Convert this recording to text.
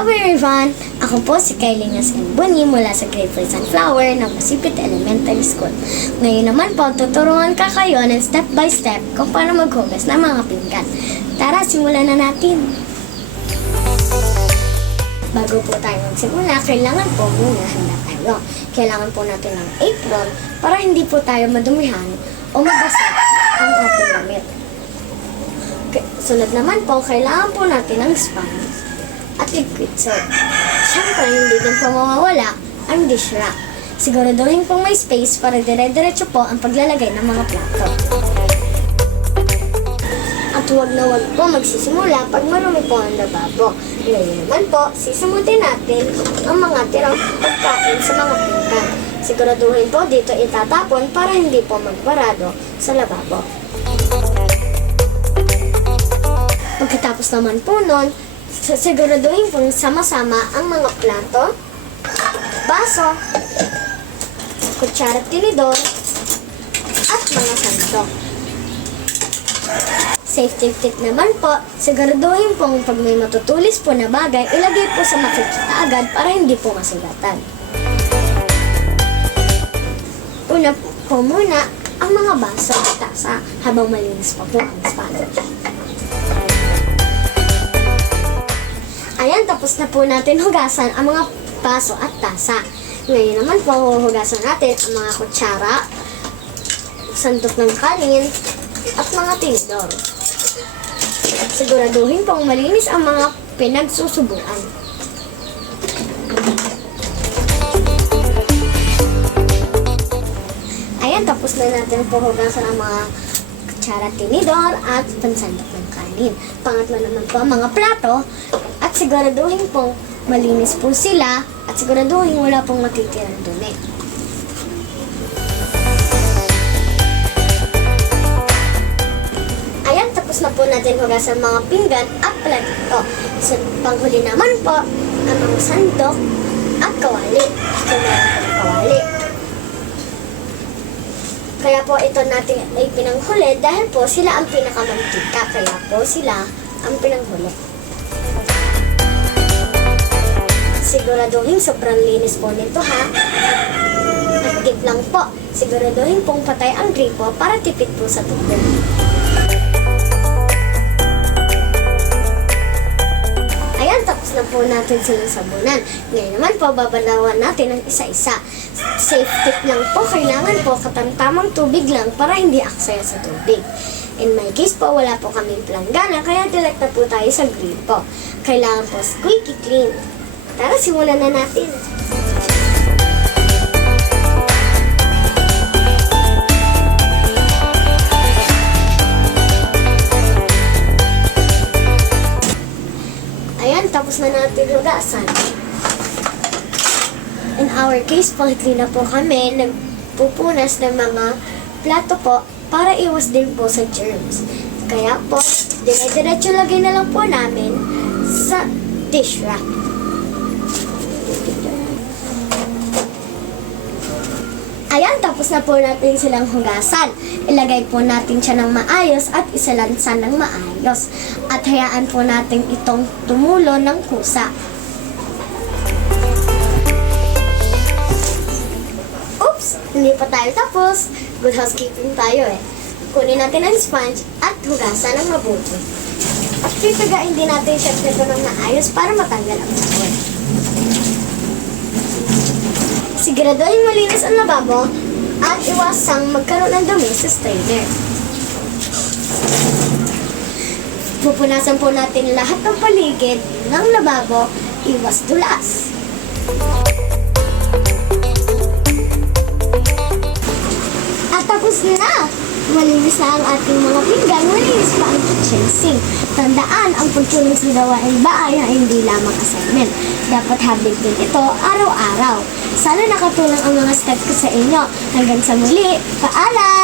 Hello everyone! Ako po si Kailingas M. Boni mula sa Grade 4 Sunflower ng Masipit Elementary School. Ngayon naman po, tuturuan ka kayo ng step by step kung paano maghugas ng mga pinggan. Tara, simulan na natin! Bago po tayo magsimula, kailangan po muna handa tayo. Kailangan po natin ng apron para hindi po tayo madumihan o mabasa ang ating damit. Sunod naman po, kailangan po natin ng sponge at liquid soap. Siyempre, hindi din po mawawala ang dish rack. Siguraduhin pong may space para dire-diretso po ang paglalagay ng mga plato. At huwag na huwag po magsisimula pag marumi po ang lababo. Ngayon naman po, sisimutin natin ang mga tirang pagkain sa mga pinggan. Siguraduhin po dito itatapon para hindi po magbarado sa lababo. Pagkatapos naman po nun, siguraduhin pong sama-sama ang mga plato, baso, kutsara at tinidor, at mga sandok. Safety tip naman po, siguraduhin pong pag may matutulis po na bagay, ilagay po sa makikita agad para hindi po masugatan. Una po muna ang mga baso at tasa habang malinis pa po ang sponge. Ayan, tapos na po natin hugasan ang mga baso at tasa. Ngayon naman po, huhugasan natin ang mga kutsara, sandok ng kanin, at mga tinidor. Siguraduhin pong malinis ang mga pinagsusubuan. Ayan, tapos na natin po hugasan ang mga kutsara, tinidor, at pansandok ng kanin. Pangatlo naman po ang mga plato, at siguraduhin pong malinis po sila at siguraduhin wala pong natitirang dumi. Ayan, tapos na po natin hugasan mga pinggan at platito. So, panghuli naman po ang mga sandok at kawali. Ito meron pong kawali. Kaya po ito natin ay pinanghuli dahil po sila ang pinakamantika. Kaya po sila ang pinanghuli. Siguraduhin sobrang linis po nito ha. At tip lang po, siguraduhin pong patay ang gripo para tipid po sa tubig. Ayan, tapos na po natin silang sabunan. Ngayon naman po, babalawan natin ang isa-isa. Safe tip lang po, kailangan po katamtamang tubig lang para hindi aksaya sa tubig. In my case po, wala po kaming planggana, kaya direct na po tayo sa gripo. Kailangan po squeaky clean. Tara, simulan na natin. Ayan, tapos na natin hugasan. In our case po, hindi na po kami nagpupunas ng mga plato po para iwas din po sa germs. Kaya po, dire-diretso lagay na lang po namin sa dish rack. Ayan, tapos na po natin silang hugasan. Ilagay po natin siya ng maayos at isalansan ng maayos. At hayaan po natin itong tumulo ng kusa. Oops! Hindi pa tayo tapos. Good housekeeping tayo eh. Kunin natin ang sponge at hugasan ng mabuti. At pipagain din natin siya ito ng maayos para matanggal ang sabon. Siguraduhin malinis ang lababo at iwasang magkaroon ng dumi sa strainer. Pupunasan po natin lahat ng paligid ng lababo, iwas dulas. At tapos na! Malinis na ang ating mga pinggan, malinis pa ang kitchen sink. Tandaan, ang pagtulong sa gawaing bahay ay hindi lamang assignment. Dapat habit din ito araw-araw. Sana nakatulong ang mga step ko sa inyo. Hanggang sa muli, paalam!